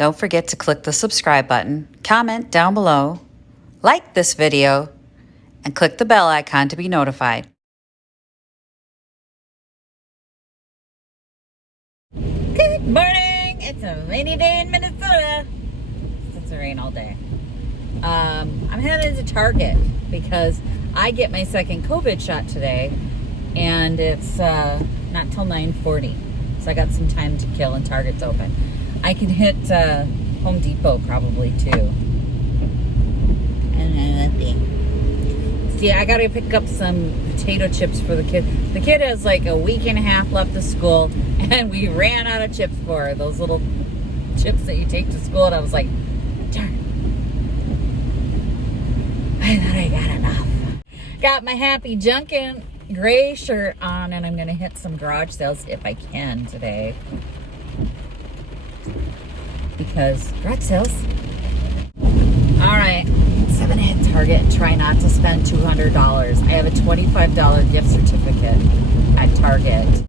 Don't forget to click the subscribe button, comment down below, like this video, and click the bell icon to be notified. Good morning! It's a rainy day in Minnesota. It's rain all day. I'm headed to Target because I get my second COVID shot today, and it's not till 9:40, so I got some time to kill and Target's open. I can hit Home Depot probably too. And see, I gotta pick up some potato chips for the kid. The kid has like a week and a half left of school, and we ran out of chips for her. Those little chips that you take to school, and I was like, darn. I thought I got enough. Got my happy Junkin gray shirt on, and I'm gonna hit some garage sales if I can today. Because garage sales. All right, so I'm gonna hit Target and try not to spend $200. I have a $25 gift certificate at Target.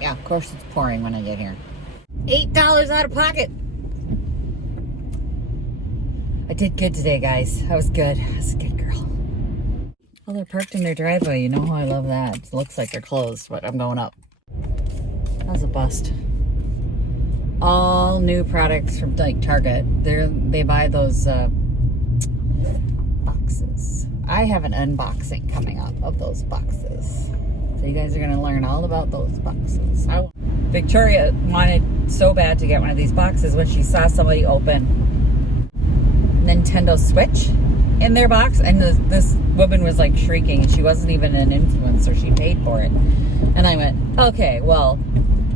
Yeah, of course it's pouring when I get here. $8 out of pocket. I did good today, guys. I was good. I was a good girl. Oh, they're parked in their driveway. You know how I love that. It looks like they're closed, but I'm going up. That was a bust. All new products from like Target. They buy those boxes. I have an unboxing coming up of those boxes. So you guys are going to learn all about those boxes. Victoria wanted so bad to get one of these boxes when she saw somebody open Nintendo Switch in their box, and this woman was like shrieking, and she wasn't even an influencer. She paid for it. And I went, okay, well,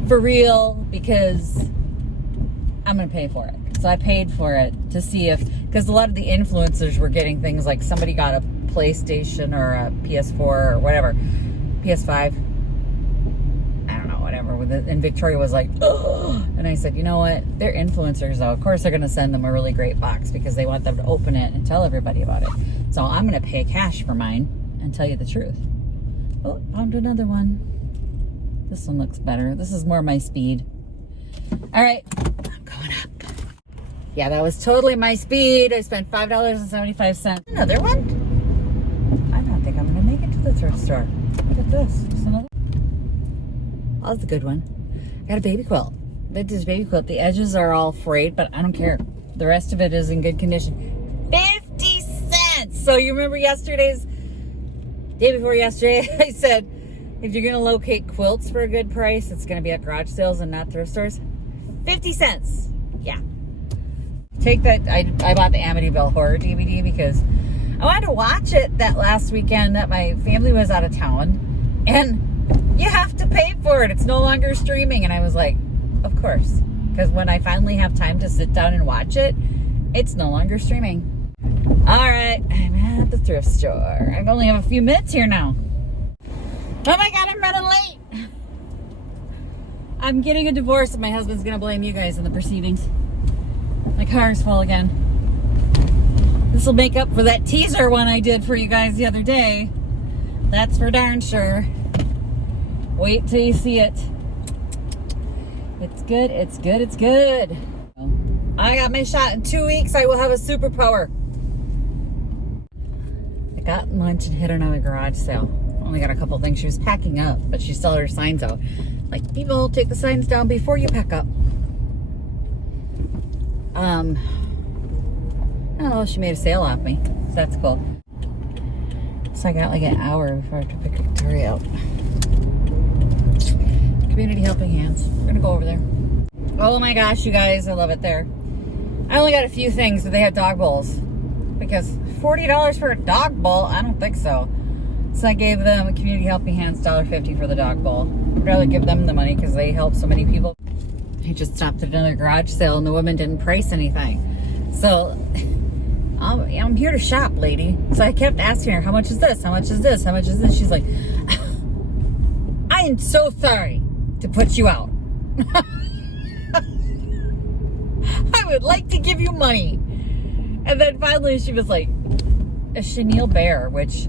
for real, because I'm gonna pay for it. So I paid for it to see if, because a lot of the influencers were getting things like somebody got a PlayStation or a PS4 or whatever, PS5, I don't know, whatever, with it. And Victoria was like, oh, and I said, you know what, they're influencers though, of course they're gonna send them a really great box because they want them to open it and tell everybody about it. So I'm gonna pay cash for mine and tell you the truth. Oh, found another one. This one looks better. This is more my speed. All right, I'm going up. Yeah, that was totally my speed. I spent $5.75. Another one? I don't think I'm gonna make it to the thrift store. Look at this. Just another. Oh, that's a good one. I got a baby quilt. Vintage baby quilt. The edges are all frayed, but I don't care. The rest of it is in good condition. 50 cents. So you remember day before yesterday, I said, if you're gonna locate quilts for a good price, it's gonna be at garage sales and not thrift stores. 50 cents. Yeah. Take that. I bought the Amityville horror DVD because I wanted to watch it that last weekend that my family was out of town, and you have to pay for it. It's no longer streaming. And I was like, of course, because when I finally have time to sit down and watch it, it's no longer streaming. All right, I'm at the thrift store. I only have a few minutes here now. Oh my God, I'm running late. I'm getting a divorce and my husband's gonna blame you guys in the proceedings. My car's full again. This will make up for that teaser one I did for you guys the other day. That's for darn sure. Wait till you see it. It's good, it's good, it's good. I got my shot in 2 weeks. I will have a superpower. I got lunch and hit another garage sale. Only got a couple things. She was packing up, but she still had her signs out. Like, people, take the signs down before you pack up. I don't know, she made a sale off me. So that's cool. So I got like an hour before I have to pick Victoria out. Community Helping Hands. We're gonna go over there. Oh my gosh, you guys, I love it there. I only got a few things, but they had dog bowls. Because $40 for a dog bowl? I don't think so. So I gave them a Community Helping Hands $1.50 for the dog bowl. I'd rather give them the money because they help so many people. I just stopped at another garage sale and the woman didn't price anything. So I'm here to shop, lady. So I kept asking her, how much is this? How much is this? How much is this? She's like, I am so sorry to put you out. I would like to give you money. And then finally she was like, a chenille bear, which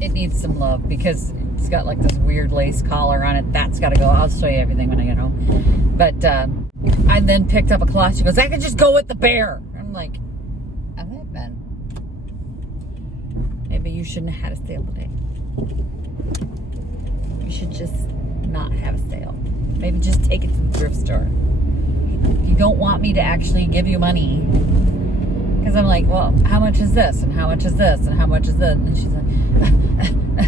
it needs some love because got like this weird lace collar on it. That's got to go. I'll show you everything when I get home. But I then picked up a cloth. She goes, I could just go with the bear. I'm like, all right then. Maybe you shouldn't have had a sale today. You should just not have a sale. Maybe just take it to the thrift store. You don't want me to actually give you money. Because I'm like, well, how much is this? And how much is this? And how much is this? And she's like,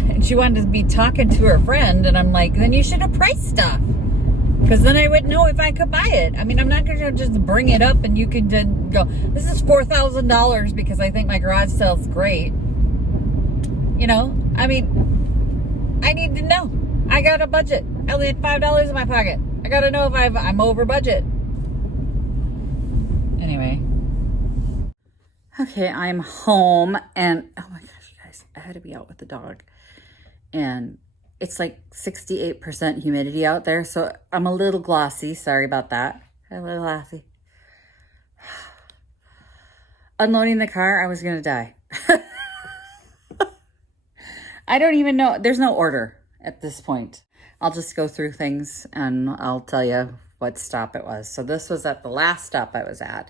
and she wanted to be talking to her friend. And I'm like, then you should have priced stuff. Because then I would know if I could buy it. I mean, I'm not going to just bring it up and you can then go, this is $4,000 because I think my garage sale's great. You know, I mean, I need to know. I got a budget. I only had $5 in my pocket. I got to know if I'm over budget. Anyway. Okay, I'm home and oh my gosh, you guys, I had to be out with the dog. And it's like 68% humidity out there, so I'm a little glossy. Sorry about that. A little glossy. Unloading the car, I was going to die. I don't even know. There's no order at this point. I'll just go through things and I'll tell you what stop it was. So this was at the last stop I was at.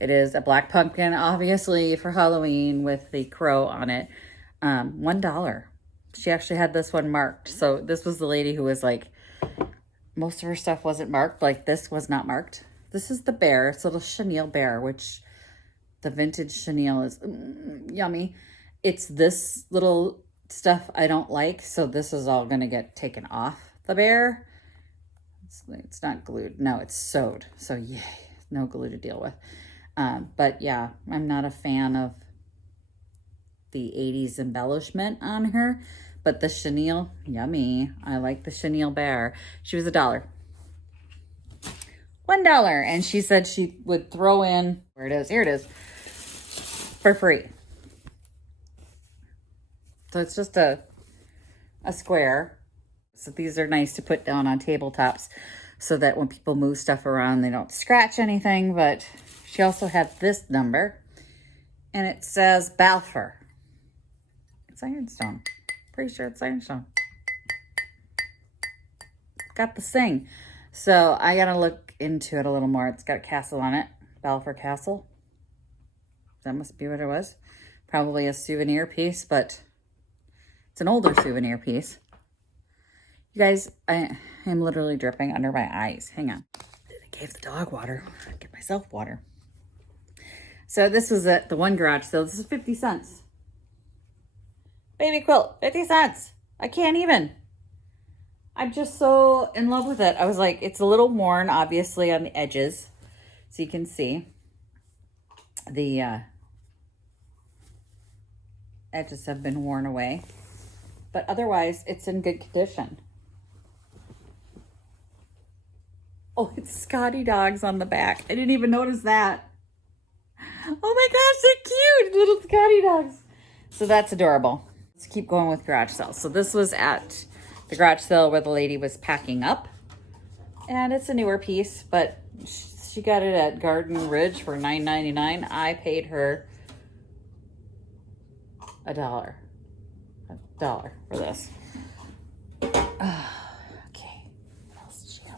It is a black pumpkin, obviously, for Halloween with the crow on it. $1. She actually had this one marked. So this was the lady who was like, most of her stuff wasn't marked. Like this was not marked. This is the bear. It's a little chenille bear, which the vintage chenille is yummy. It's this little stuff I don't like. So this is all going to get taken off the bear. It's not glued. No, it's sewed. So yay, no glue to deal with. But yeah, I'm not a fan of the 80s embellishment on her, but the chenille, yummy. I like the chenille bear. She was $1. $1. And she said she would throw in, where it is, here it is, for free. So it's just a square. So these are nice to put down on tabletops so that when people move stuff around, they don't scratch anything. But she also had this number and it says Balfour. It's ironstone. Pretty sure it's ironstone. Got the sing. So I got to look into it a little more. It's got a castle on it. Balfour Castle. That must be what it was. Probably a souvenir piece, but it's an older souvenir piece. You guys, I am literally dripping under my eyes. Hang on. I gave the dog water. I'll get myself water. So this was at the one garage sale. This is 50 cents. Baby quilt, 50 cents. I can't even. I'm just so in love with it. I was like, it's a little worn, obviously, on the edges. So you can see the edges have been worn away. But otherwise, it's in good condition. Oh, it's Scotty dogs on the back. I didn't even notice that. Oh my gosh, they're cute. Little Scotty dogs. So that's adorable. Let's keep going with garage sales. So this was at the garage sale where the lady was packing up. And it's a newer piece, but she got it at Garden Ridge for $9.99. I paid her $1. $1 for this.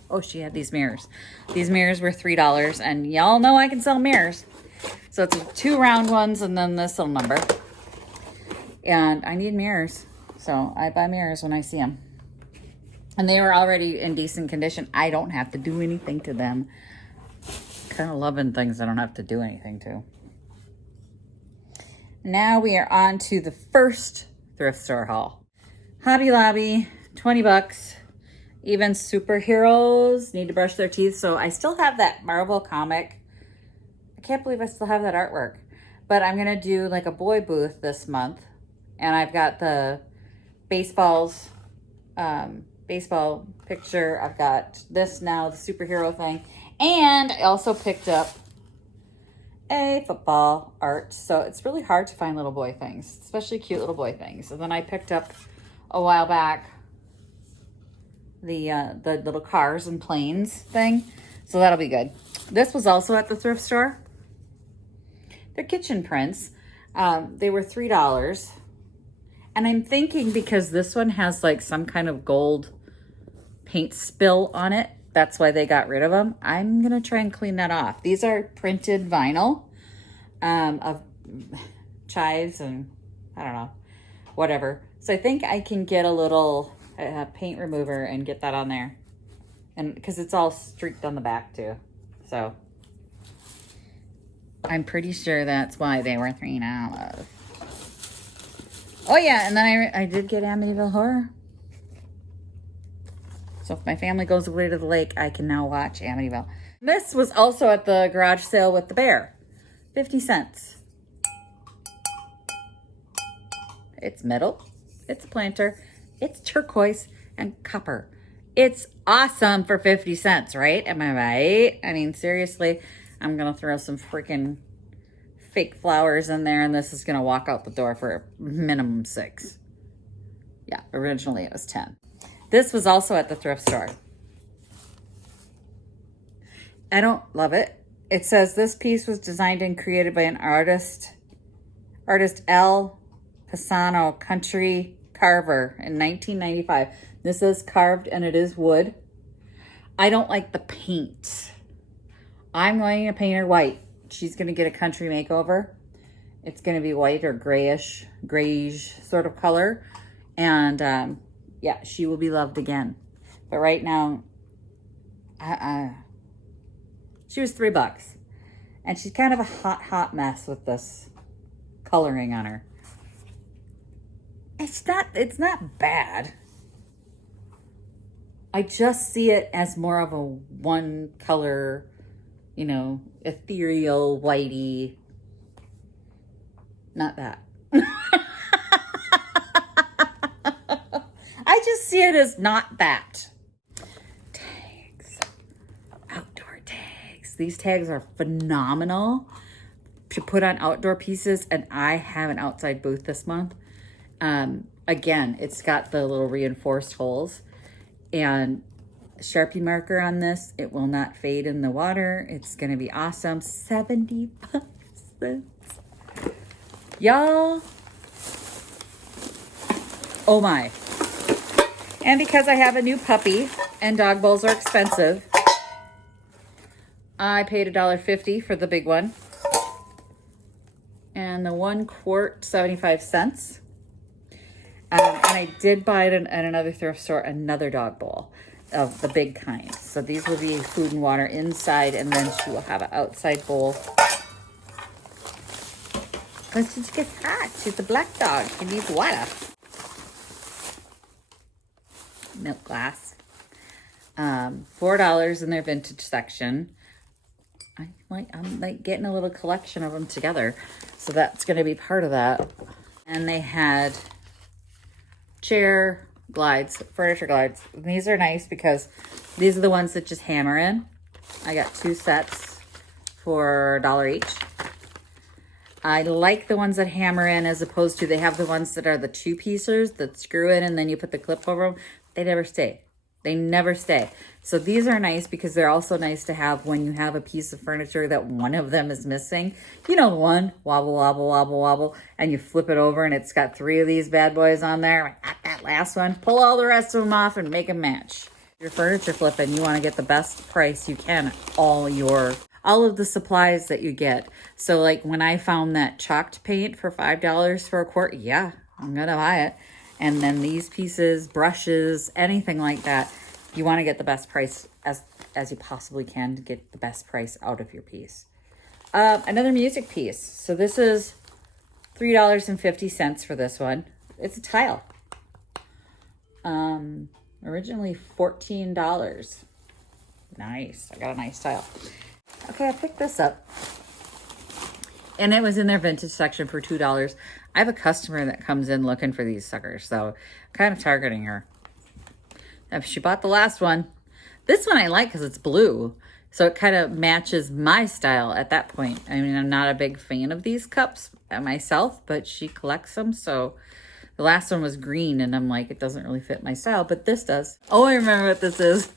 Oh, she had these mirrors. These mirrors were $3, and y'all know I can sell mirrors. So it's 2 round ones and then this little number. And I need mirrors, so I buy mirrors when I see them. And they were already in decent condition. I don't have to do anything to them. Kind of loving things I don't have to do anything to. Now we are on to the first thrift store haul. Hobby Lobby, 20 bucks. Even superheroes need to brush their teeth. So I still have that Marvel comic. I can't believe I still have that artwork. But I'm going to do like a boy booth this month. And I've got the baseball picture. I've got this now, the superhero thing. And I also picked up a football art. So it's really hard to find little boy things, especially cute little boy things. And then I picked up a while back the little cars and planes thing. So that'll be good. This was also at the thrift store. They're kitchen prints. They were $3. And I'm thinking because this one has like some kind of gold paint spill on it, that's why they got rid of them. I'm going to try and clean that off. These are printed vinyl of chives and I don't know, whatever. So I think I can get a little paint remover and get that on there. And because it's all streaked on the back too. So I'm pretty sure that's why they were $3. Oh yeah, and then I did get Amityville Horror. So if my family goes away to the lake, I can now watch Amityville. This was also at the garage sale with the bear. 50 cents. It's metal. It's a planter. It's turquoise and copper. It's awesome for 50 cents, right? Am I right? I mean, seriously, I'm going to throw some freaking fake flowers in there and this is going to walk out the door for minimum $6. Yeah, originally it was 10. This was also at the thrift store. I don't love it. It says this piece was designed and created by an artist L. Pisano Country Carver in 1995. This is carved and it is wood. I don't like the paint. I'm going to paint her white. She's going to get a country makeover. It's going to be white or grayish sort of color. And yeah, she will be loved again. But right now, she was $3. And she's kind of a hot mess with this coloring on her. It's not bad. I just see it as more of a one color, you know, ethereal, whitey. Not that. I just see it as not that. Tags. Outdoor tags. These tags are phenomenal to put on outdoor pieces, and I have an outside booth this month. Again, it's got the little reinforced holes and Sharpie marker on this. It will not fade in the water. It's going to be awesome. 75 cents. Y'all. Oh my. And because I have a new puppy and dog bowls are expensive, I paid $1.50 for the big one. And the 1 quart, 75 cents. And I did buy it at another thrift store, another dog bowl of the big kind. So these will be food and water inside, and then she will have an outside bowl. Because she gets hot. She's a black dog. She needs water. Milk glass. $4 in their vintage section. I'm like getting a little collection of them together. So that's going to be part of that. And they had chair glides, furniture glides. And these are nice because these are the ones that just hammer in. I got 2 sets for $1 each. I like the ones that hammer in as opposed to they have the ones that are the 2-piecers that screw in and then you put the clip over them. They never stay. They never stay. So these are nice because they're also nice to have when you have a piece of furniture that one of them is missing. You know, the one, wobble, wobble, wobble, wobble, and you flip it over and it's got 3 of these bad boys on there. Like, that last one. Pull all the rest of them off and make them match. Your furniture flipping, you want to get the best price you can all of the supplies that you get. So like when I found that chalked paint for $5 for a quart, yeah, I'm going to buy it. And then these pieces, brushes, anything like that, you want to get the best price as you possibly can to get the best price out of your piece. Another music piece. So this is $3.50 for this one. It's a tile. Originally $14. Nice. I got a nice tile. Okay, I picked this up. And it was in their vintage section for $2. I have a customer that comes in looking for these suckers, so I'm kind of targeting her. If she bought the last one, this one I like because it's blue, so it kind of matches my style at that point. I mean, I'm not a big fan of these cups myself, but she collects them, so the last one was green, and I'm like, it doesn't really fit my style, but this does. Oh, I remember what this is.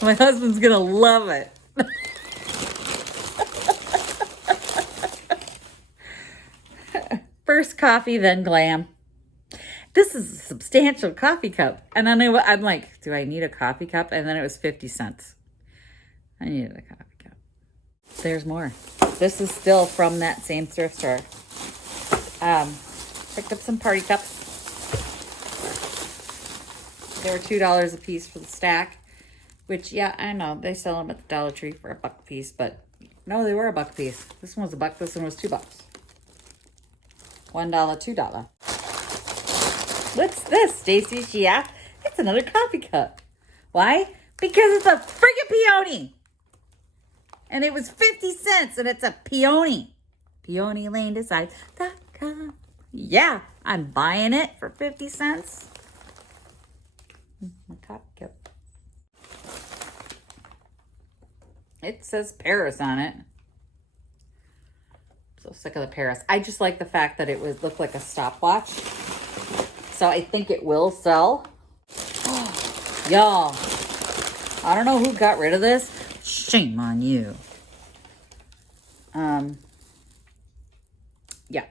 My husband's gonna love it. First coffee, then glam. this is a substantial coffee cup. And then I'm like, do I need a coffee cup? And then it was 50 cents. I needed a coffee cup. There's more. This is still from that same thrift store. Picked up some party cups. They were $2 a piece for the stack, which, yeah, I know. They sell them at the Dollar Tree for $1 a piece, but no, they were $1 a piece. This one was $1, this one was $2. $1, $2. What's this, Stacy? She asked. It's another coffee cup. Why? Because it's a friggin' peony. And it was 50 cents, and it's a peony. PeonyLaneDesign.com. Yeah, I'm buying it for 50 cents. My coffee cup. It says Paris on it. So sick of the Paris. I just like the fact that it would look like a stopwatch. So I think it will sell. Oh, y'all, I don't know who got rid of this. Shame on you. Yeah,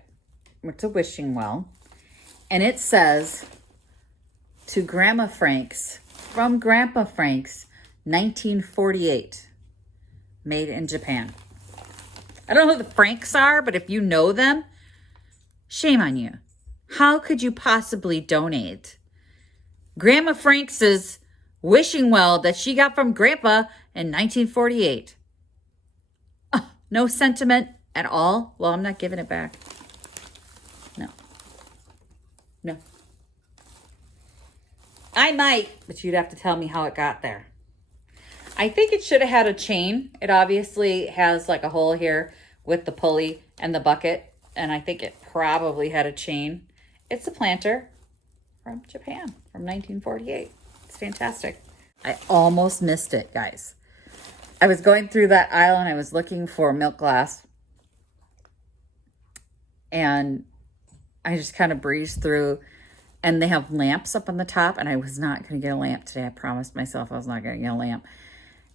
it's a wishing well. And it says, to Grandma Frank's, from Grandpa Frank's, 1948, made in Japan. I don't know who the Franks are, but if you know them, shame on you. How could you possibly donate Grandma Frank's wishing well that she got from Grandpa in 1948? No sentiment at all? Well, I'm not giving it back. No. I might, but you'd have to tell me how it got there. I think it should have had a chain. It obviously has like a hole here with the pulley and the bucket, and I think it probably had a chain. It's a planter from Japan from 1948. It's fantastic. I almost missed it, guys. I was going through that aisle and I was looking for a milk glass, and I just kind of breezed through, and they have lamps up on the top, and I was not going to get a lamp today. I promised myself I was not going to get a lamp.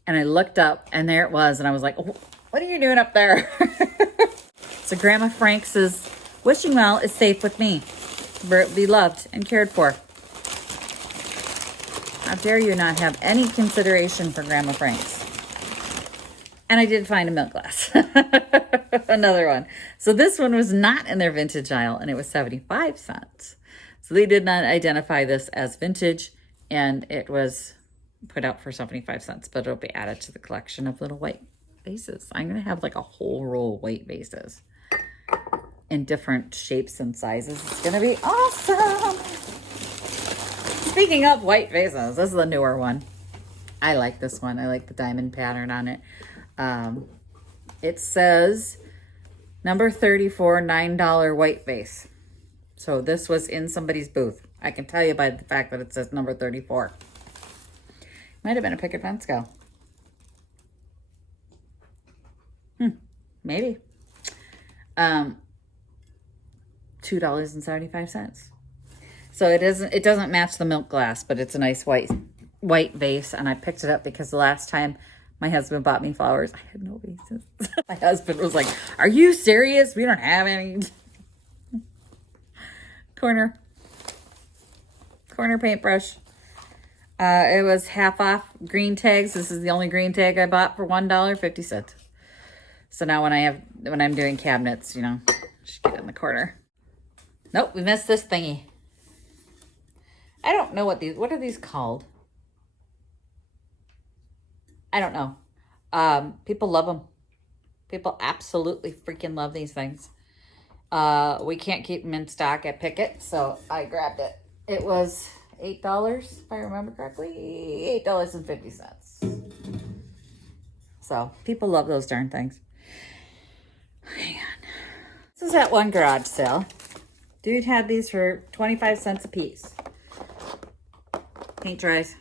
And I looked up, and there it was, and I was like, oh, what are you doing up there? So Grandma Frank's wishing well is safe with me, where it be loved and cared for. How dare you not have any consideration for Grandma Frank's? And I did find a milk glass. Another one. So this one was not in their vintage aisle, and it was 75 cents. So they did not identify this as vintage, and it was put out for 75 cents, but it'll be added to the collection of little white vases. I'm going to have like a whole roll of white vases in different shapes and sizes. It's going to be awesome. Speaking of white vases, this is the newer one. I like this one. I like the diamond pattern on it. It says number 34, $9 white vase. So this was in somebody's booth. I can tell you by the fact that it says number 34. Might have been a picket fence go. Maybe. $2.75. So it doesn't match the milk glass, but it's a nice white vase, and I picked it up because the last time my husband bought me flowers, I had no vases. My husband was like, "Are you serious? We don't have any." Corner paintbrush. It was half off green tags. This is the only green tag I bought for $1.50. So now when I'm doing cabinets, just get in the corner. Nope, we missed this thingy. I don't know what are these called? I don't know. People love them. People absolutely freaking love these things. We can't keep them in stock at Picket, so I grabbed it. It was $8, if I remember correctly. $8.50. So people love those darn things. Hang on. This is at one garage sale. Dude had these for 25 cents a piece. Paint dries.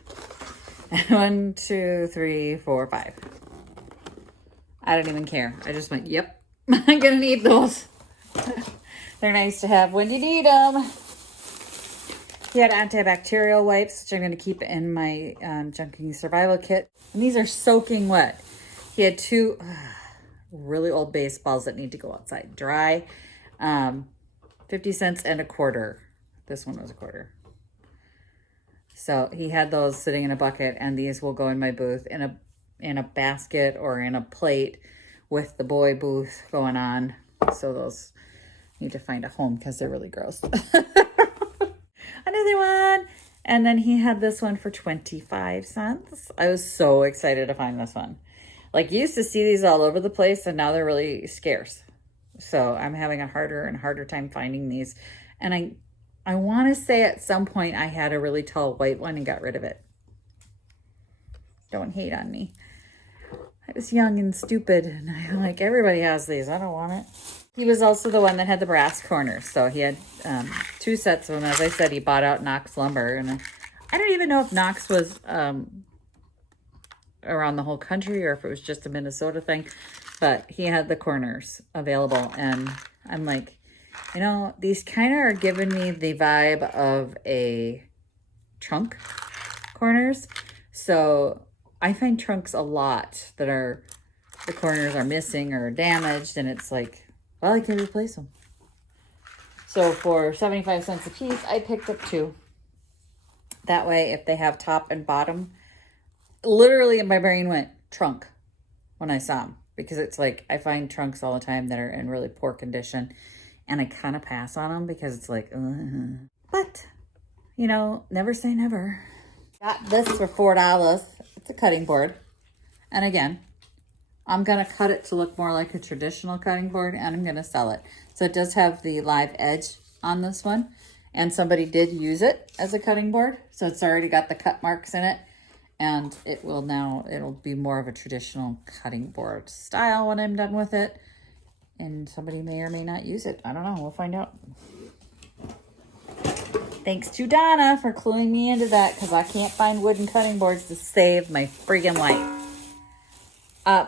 1, 2, 3, 4, 5. I don't even care. I just went, yep, I'm gonna need those. They're nice to have when you need them. He had antibacterial wipes, which I'm going to keep in my Junkin survival kit. And these are soaking wet. He had 2 really old baseballs that need to go outside dry. 50 cents and a quarter. This one was a quarter. So he had those sitting in a bucket, and these will go in my booth in a basket or in a plate with the boy booth going on. So those need to find a home because they're really gross. Another one. And then he had this one for 25 cents. I was so excited to find this one. Like, you used to see these all over the place, and now they're really scarce. So I'm having a harder and harder time finding these. And I want to say at some point I had a really tall white one and got rid of it. Don't hate on me. I was young and stupid, and I'm like, everybody has these. I don't want it. He was also the one that had the brass corners. So he had 2 sets of them. As I said, he bought out Knox Lumber. And I don't even know if Knox was around the whole country or if it was just a Minnesota thing. But he had the corners available. And I'm like, you know, these kind of are giving me the vibe of a trunk corners. So I find trunks a lot that are, the corners are missing or damaged. And it's like, well, I can replace them. So for 75 cents a piece, I picked up 2. That way, if they have top and bottom, literally my brain went trunk when I saw them. Because it's like, I find trunks all the time that are in really poor condition. And I kind of pass on them because it's like, ugh. But, you know, never say never. Got this for $4. It's a cutting board. And again, I'm going to cut it to look more like a traditional cutting board, and I'm going to sell it. So it does have the live edge on this one, and somebody did use it as a cutting board. So it's already got the cut marks in it, and it'll be more of a traditional cutting board style when I'm done with it. And somebody may or may not use it. I don't know. We'll find out. Thanks to Donna for cluing me into that, because I can't find wooden cutting boards to save my friggin' life.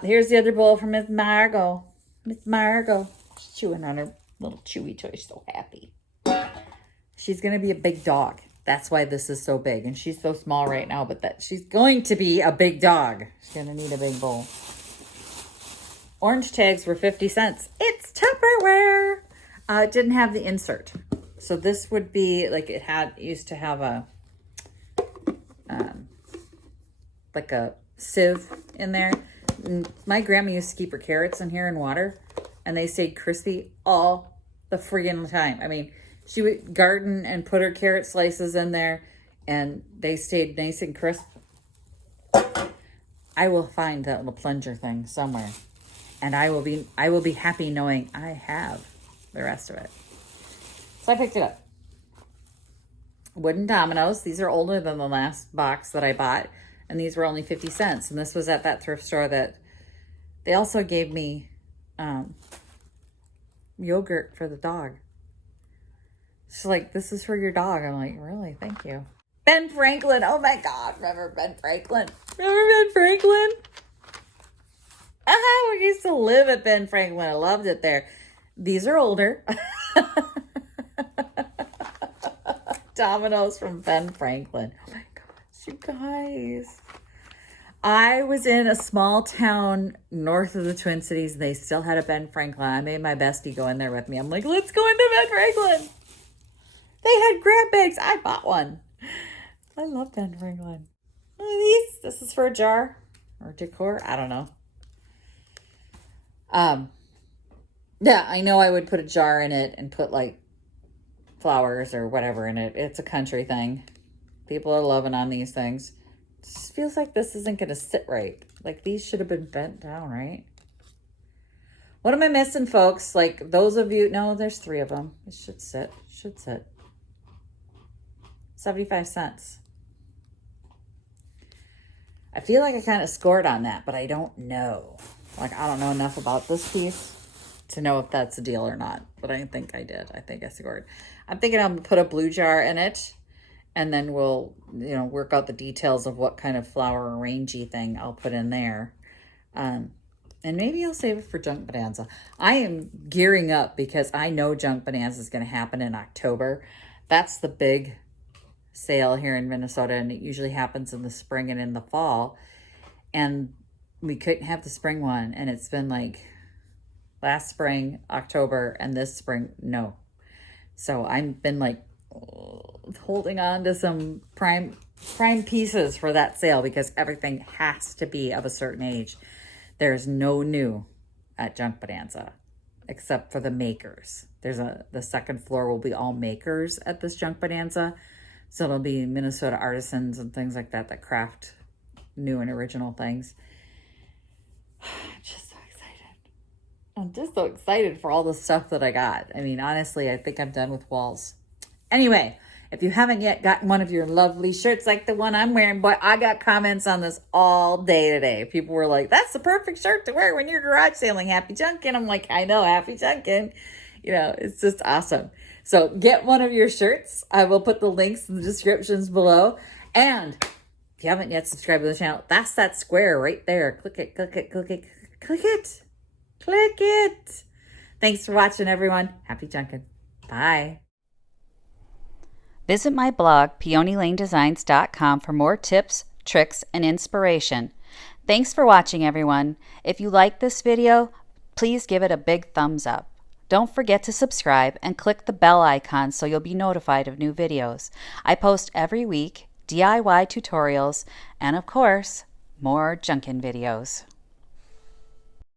Here's the other bowl from Miss Margot. Miss Margot. She's chewing on her little chewy toy. She's so happy. She's going to be a big dog. That's why this is so big. And she's so small right now, but she's going to be a big dog. She's going to need a big bowl. Orange tags were 50 cents. It's Tupperware. It didn't have the insert. So this would be like it used to have a like a sieve in there. My grandma used to keep her carrots in here in water, and they stayed crispy all the friggin' time. I mean, she would garden and put her carrot slices in there, and they stayed nice and crisp. I will find that little plunger thing somewhere, and I will be happy knowing I have the rest of it. So I picked it up. Wooden dominoes. These are older than the last box that I bought. And these were only 50 cents. And this was at that thrift store that they also gave me yogurt for the dog. She's like, this is for your dog. I'm like, really? Thank you. Ben Franklin. Oh my God. Remember Ben Franklin? Remember Ben Franklin? We used to live at Ben Franklin. I loved it there. These are older. Dominoes from Ben Franklin. Oh my gosh, you guys. I was in a small town north of the Twin Cities. They still had a Ben Franklin. I made my bestie go in there with me. I'm like, let's go into Ben Franklin. They had grab bags. I bought one. I love Ben Franklin. What are these? This is for a jar or decor. I don't know. Yeah, I know I would put a jar in it and put like flowers or whatever in it. It's a country thing. People are loving on these things. It just feels like this isn't going to sit right. Like these should have been bent down, right? What am I missing, folks? Like those of you, no, there's 3 of them. It should sit, 75 cents. I feel like I kind of scored on that, but I don't know. Like, I don't know enough about this piece to know if that's a deal or not. But I think I did. I think I scored. I'm thinking I'm going to put a blue jar in it. And then we'll, work out the details of what kind of flower arrangey thing I'll put in there. And maybe I'll save it for Junk Bonanza. I am gearing up because I know Junk Bonanza is going to happen in October. That's the big sale here in Minnesota. And it usually happens in the spring and in the fall. And we couldn't have the spring one. And it's been like last spring, October, and this spring, no. So I've been like, holding on to some prime pieces for that sale because everything has to be of a certain age. There's no new at Junk Bonanza except for the makers. The second floor will be all makers at this Junk Bonanza. So it'll be Minnesota artisans and things like that craft new and original things. I'm just so excited. I'm just so excited for all the stuff that I got. I mean, honestly, I think I'm done with walls. Anyway, if you haven't yet gotten one of your lovely shirts like the one I'm wearing, boy, I got comments on this all day today. People were like, that's the perfect shirt to wear when you're garage sailing. Happy Junkin. I'm like, I know, happy Junkin. You know, it's just awesome. So get one of your shirts. I will put the links in the descriptions below. And if you haven't yet subscribed to the channel, that's that square right there. Click it, click it, click it, click it, click it. Thanks for watching, everyone. Happy Junkin. Bye. Visit my blog, peonylanedesigns.com, for more tips, tricks, and inspiration. Thanks for watching, everyone. If you like this video, please give it a big thumbs up. Don't forget to subscribe and click the bell icon so you'll be notified of new videos. I post every week DIY tutorials and, of course, more Junkin videos.